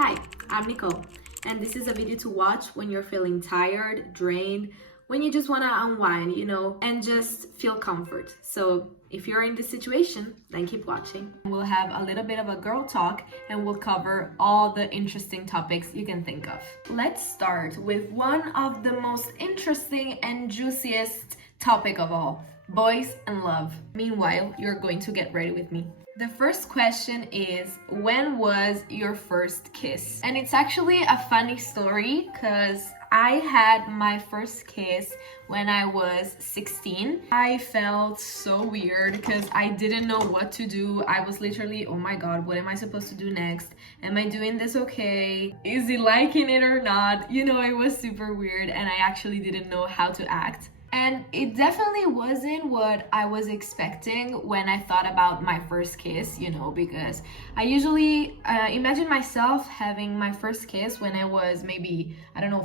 Hi, I'm Nicole, and this is a video to watch when you're feeling tired, drained, when you just want to unwind, and just feel comfort. So if you're in this situation, then keep watching. We'll have a little bit of a girl talk and we'll cover all the interesting topics you can think of. Let's start with one of the most interesting and juiciest topic of all, boys and love. Meanwhile, you're going to get ready with me. The first question is, when was your first kiss? And it's actually a funny story because I had my first kiss when I was 16. I felt so weird because I didn't know what to do. I was literally, oh my god, what am I supposed to do next? Am I doing this okay? Is he liking it or not? It was super weird and I actually didn't know how to act. And it definitely wasn't what I was expecting when I thought about my first kiss, because I usually imagine myself having my first kiss when I was maybe,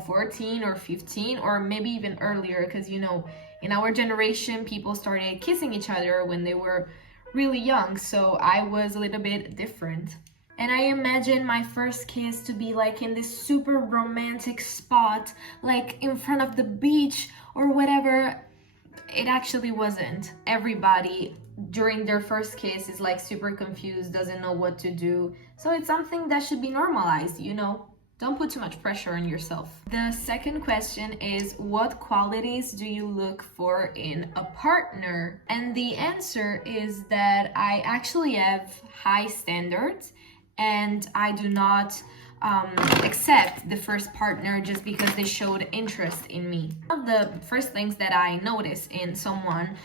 14 or 15, or maybe even earlier, because, in our generation, people started kissing each other when they were really young, so I was a little bit different. And I imagine my first kiss to be like in this super romantic spot, like in front of the beach or whatever. It actually wasn't. Everybody during their first kiss is like super confused, doesn't know what to do. So it's something that should be normalized, Don't put too much pressure on yourself. The second question is, what qualities do you look for in a partner? And the answer is that I actually have high standards and I do not accept the first partner just because they showed interest in me. One of the first things that I notice in someone,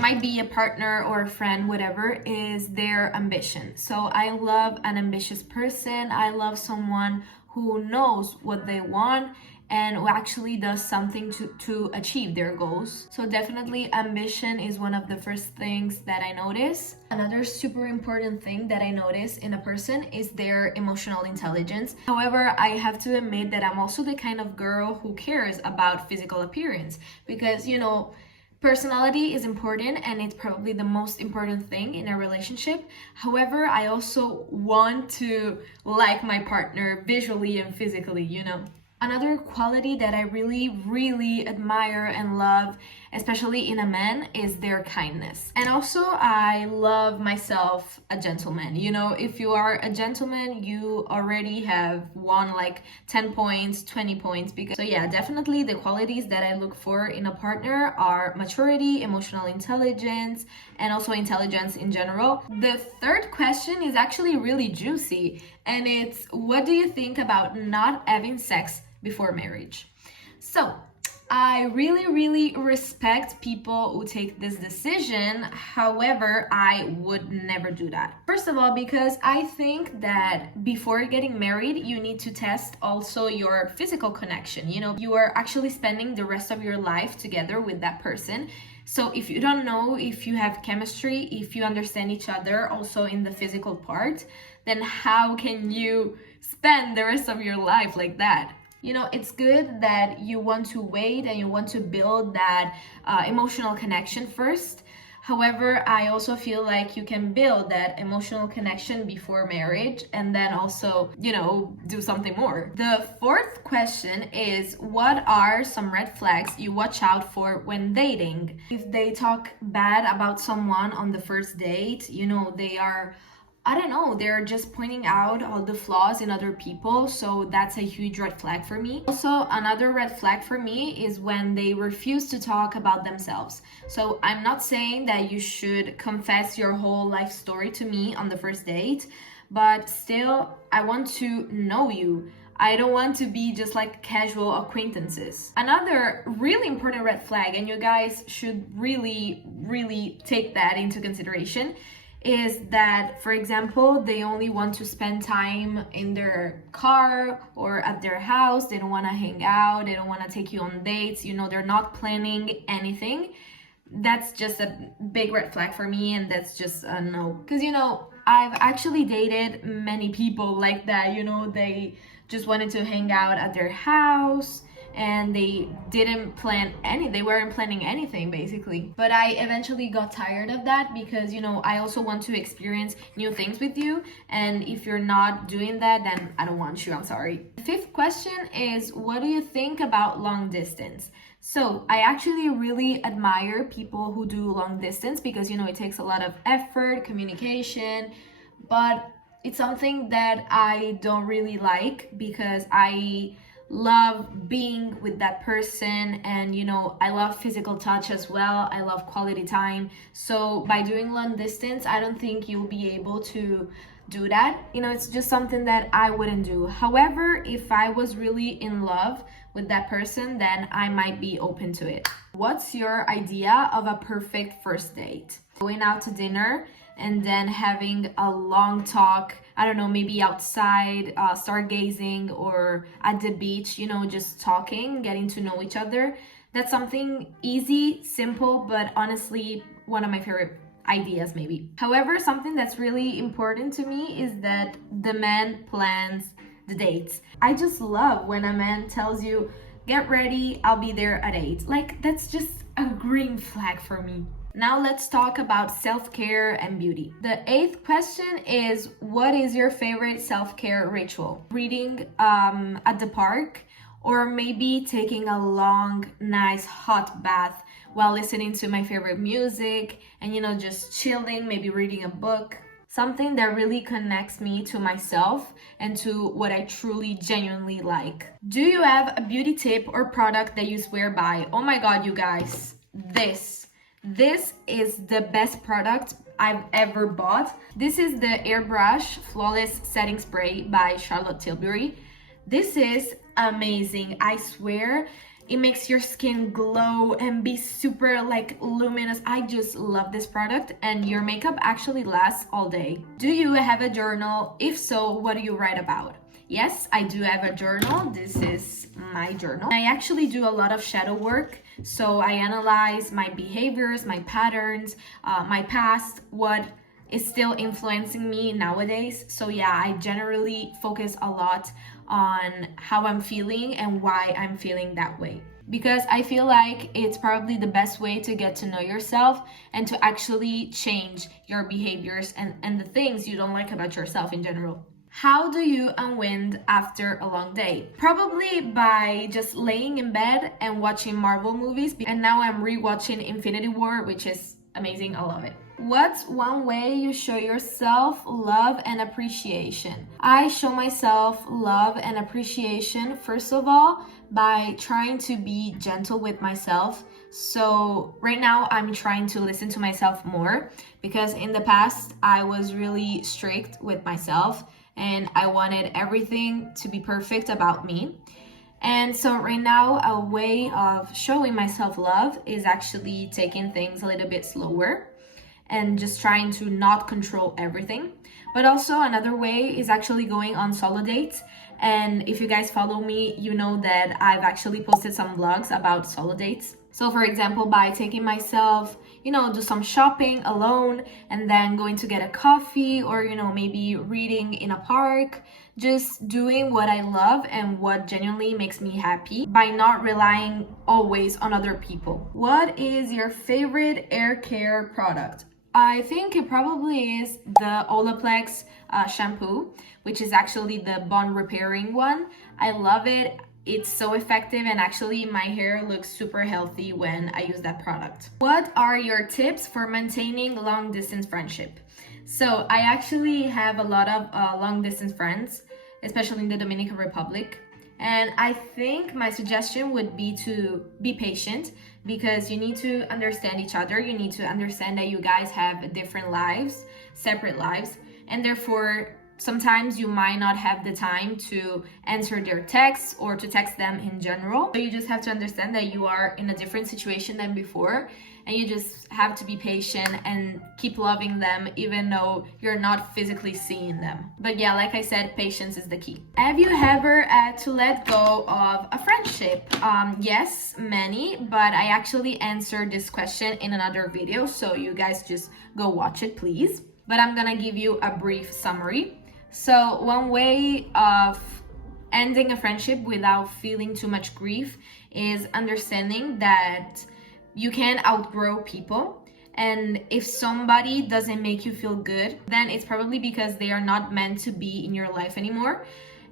might be a partner or a friend, whatever, is their ambition. So I love an ambitious person. I love someone who knows what they want and who actually does something to achieve their goals. So definitely ambition is one of the first things that I notice. Another super important thing that I notice in a person is their emotional intelligence. However, I have to admit that I'm also the kind of girl who cares about physical appearance because, personality is important and it's probably the most important thing in a relationship. However, I also want to like my partner visually and physically, Another quality that I really, really admire and love, especially in a man, is their kindness. And also, I love myself a gentleman. If you are a gentleman, you already have won like 10 points, 20 points. So yeah, definitely the qualities that I look for in a partner are maturity, emotional intelligence, and also intelligence in general. The third question is actually really juicy, and it's, what do you think about not having sex before marriage? So I really, really respect people who take this decision. However, I would never do that. First of all, because I think that before getting married, you need to test also your physical connection. You are actually spending the rest of your life together with that person. So if you don't know if you have chemistry, if you understand each other also in the physical part, then how can you spend the rest of your life like that? It's good that you want to wait and you want to build that emotional connection first. However, I also feel like you can build that emotional connection before marriage and then also, do something more. The fourth question is, what are some red flags you watch out for when dating? If they talk bad about someone on the first date, they are, they're just pointing out all the flaws in other people, so that's a huge red flag for me. Also, another red flag for me is when they refuse to talk about themselves. So I'm not saying that you should confess your whole life story to me on the first date, but still, I want to know you. I don't want to be just like casual acquaintances. Another really important red flag, and you guys should really, really take that into consideration, is that, for example, they only want to spend time in their car or at their house. They don't want to hang out. They don't want to take you on dates. They're not planning anything. That's just a big red flag for me, and that's just a no. Because, I've actually dated many people like that. They just wanted to hang out at their house, and they weren't planning anything basically. But I eventually got tired of that because, you know, I also want to experience new things with you, and if you're not doing that, then I don't want you, I'm sorry. The fifth question is, what do you think about long distance? So I actually really admire people who do long distance because, you know, it takes a lot of effort, communication, but it's something that I don't really like because I love being with that person, and you know, I love physical touch as well. I love quality time. So by doing long distance, I don't think you'll be able to do that. You know, it's just something that I wouldn't do. However, if I was really in love with that person, then I might be open to it. What's your idea of a perfect first date? Going out to dinner and then having a long talk, I don't know, maybe outside, stargazing, or at the beach, you know, just talking, getting to know each other. That's something easy, simple, but honestly, one of my favorite ideas maybe. However, something that's really important to me is that the man plans the dates. I just love when a man tells you, get ready, I'll be there at 8. Like, that's just a green flag for me. Now let's talk about self-care and beauty. The 8th question is, what is your favorite self-care ritual? Reading at the park, or maybe taking a long, nice hot bath while listening to my favorite music and, you know, just chilling, maybe reading a book. Something that really connects me to myself and to what I truly, genuinely like. Do you have a beauty tip or product that you swear by? Oh my God, you guys, This is the best product I've ever bought. This is the Airbrush Flawless Setting Spray by Charlotte Tilbury. This is amazing. I swear it makes your skin glow and be super like luminous. I just love this product, and your makeup actually lasts all day. Do you have a journal? If so, what do you write about? Yes, I do have a journal. This is my journal. I actually do a lot of shadow work. So I analyze my behaviors, my patterns, my past, what is still influencing me nowadays. So yeah, I generally focus a lot on how I'm feeling and why I'm feeling that way. Because I feel like it's probably the best way to get to know yourself and to actually change your behaviors and the things you don't like about yourself in general. How do you unwind after a long day? Probably by just laying in bed and watching Marvel movies. And now I'm rewatching Infinity War, which is amazing. I love it. What's one way you show yourself love and appreciation? I show myself love and appreciation, first of all, by trying to be gentle with myself. So right now I'm trying to listen to myself more, because in the past I was really strict with myself and I wanted everything to be perfect about me. And so right now, a way of showing myself love is actually taking things a little bit slower and just trying to not control everything. But also another way is actually going on solo dates. And if you guys follow me, you know that I've actually posted some vlogs about solo dates. So for example, by taking myself, do some shopping alone and then going to get a coffee, or, maybe reading in a park, just doing what I love and what genuinely makes me happy by not relying always on other people. What is your favorite hair care product? I think it probably is the Olaplex shampoo, which is actually the bond repairing one. I love it. It's so effective, and actually my hair looks super healthy when I use that product. What are your tips for maintaining long distance friendship? So I actually have a lot of long distance friends, especially in the Dominican Republic. And I think my suggestion would be to be patient, because you need to understand each other. You need to understand that you guys have different lives, separate lives, and therefore sometimes you might not have the time to answer their texts or to text them in general. So you just have to understand that you are in a different situation than before, and you just have to be patient and keep loving them even though you're not physically seeing them. But yeah, like I said, patience is the key. Have you ever had to let go of a friendship? Yes, many, but I actually answered this question in another video, so you guys just go watch it, please. But I'm gonna give you a brief summary. So one way of ending a friendship without feeling too much grief is understanding that you can outgrow people. And if somebody doesn't make you feel good, then it's probably because they are not meant to be in your life anymore.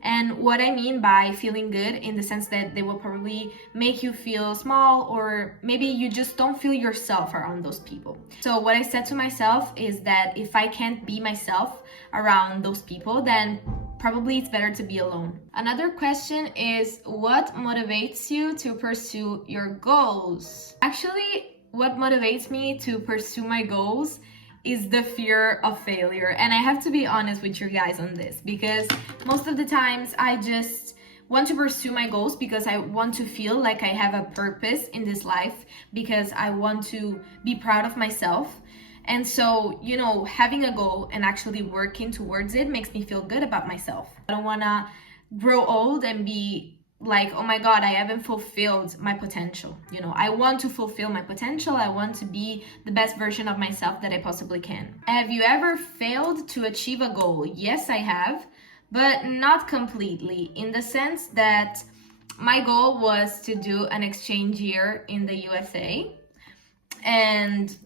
And what I mean by feeling good, in the sense that they will probably make you feel small, or maybe you just don't feel yourself around those people. So what I said to myself is that if I can't be myself around those people, then probably it's better to be alone. Another question is, what motivates you to pursue your goals? Actually, what motivates me to pursue my goals is the fear of failure. And I have to be honest with you guys on this, because most of the times I just want to pursue my goals because I want to feel like I have a purpose in this life, because I want to be proud of myself. And so, you know, having a goal and actually working towards it makes me feel good about myself. I don't want to grow old and be like, oh my God, I haven't fulfilled my potential. You know, I want to fulfill my potential. I want to be the best version of myself that I possibly can. Have you ever failed to achieve a goal? Yes, I have, but not completely, in the sense that my goal was to do an exchange year in the USA. And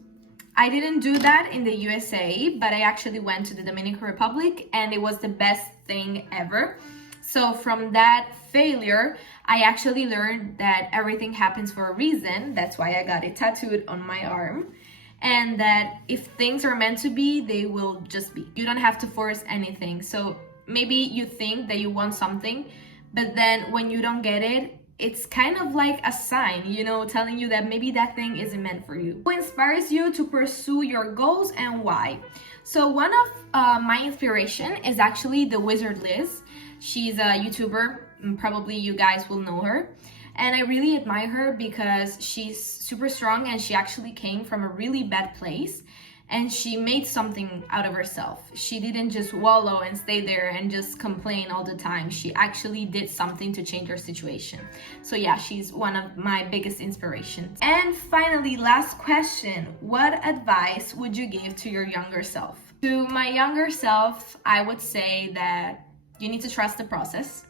I didn't do that in the USA, but I actually went to the Dominican Republic, and it was the best thing ever. So from that failure, I actually learned that everything happens for a reason. That's why I got it tattooed on my arm. And that if things are meant to be, they will just be. You don't have to force anything. So maybe you think that you want something, but then when you don't get it, it's kind of like a sign, you know, telling you that maybe that thing isn't meant for you. Who inspires you to pursue your goals and why? So one of my inspiration is actually the Wizard Liz. She's a YouTuber, and probably you guys will know her. And I really admire her because she's super strong, and she actually came from a really bad place, and she made something out of herself. She didn't just wallow and stay there and just complain all the time. She actually did something to change her situation. So yeah, she's one of my biggest inspirations. And finally, last question, what advice would you give to your younger self? To my younger self, I would say that you need to trust the process.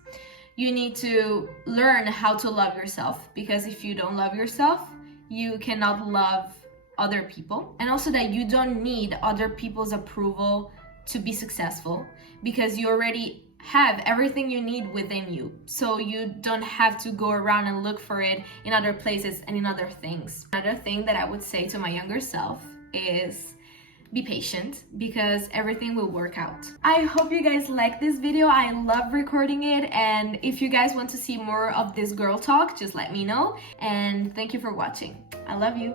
You need to learn how to love yourself, because if you don't love yourself, you cannot love other people. And also that you don't need other people's approval to be successful, because you already have everything you need within you. So you don't have to go around and look for it in other places and in other things. Another thing that I would say to my younger self is be patient, because everything will work out. I hope you guys like this video. I love recording it, and if you guys want to see more of this girl talk, just let me know. And thank you for watching. I love you.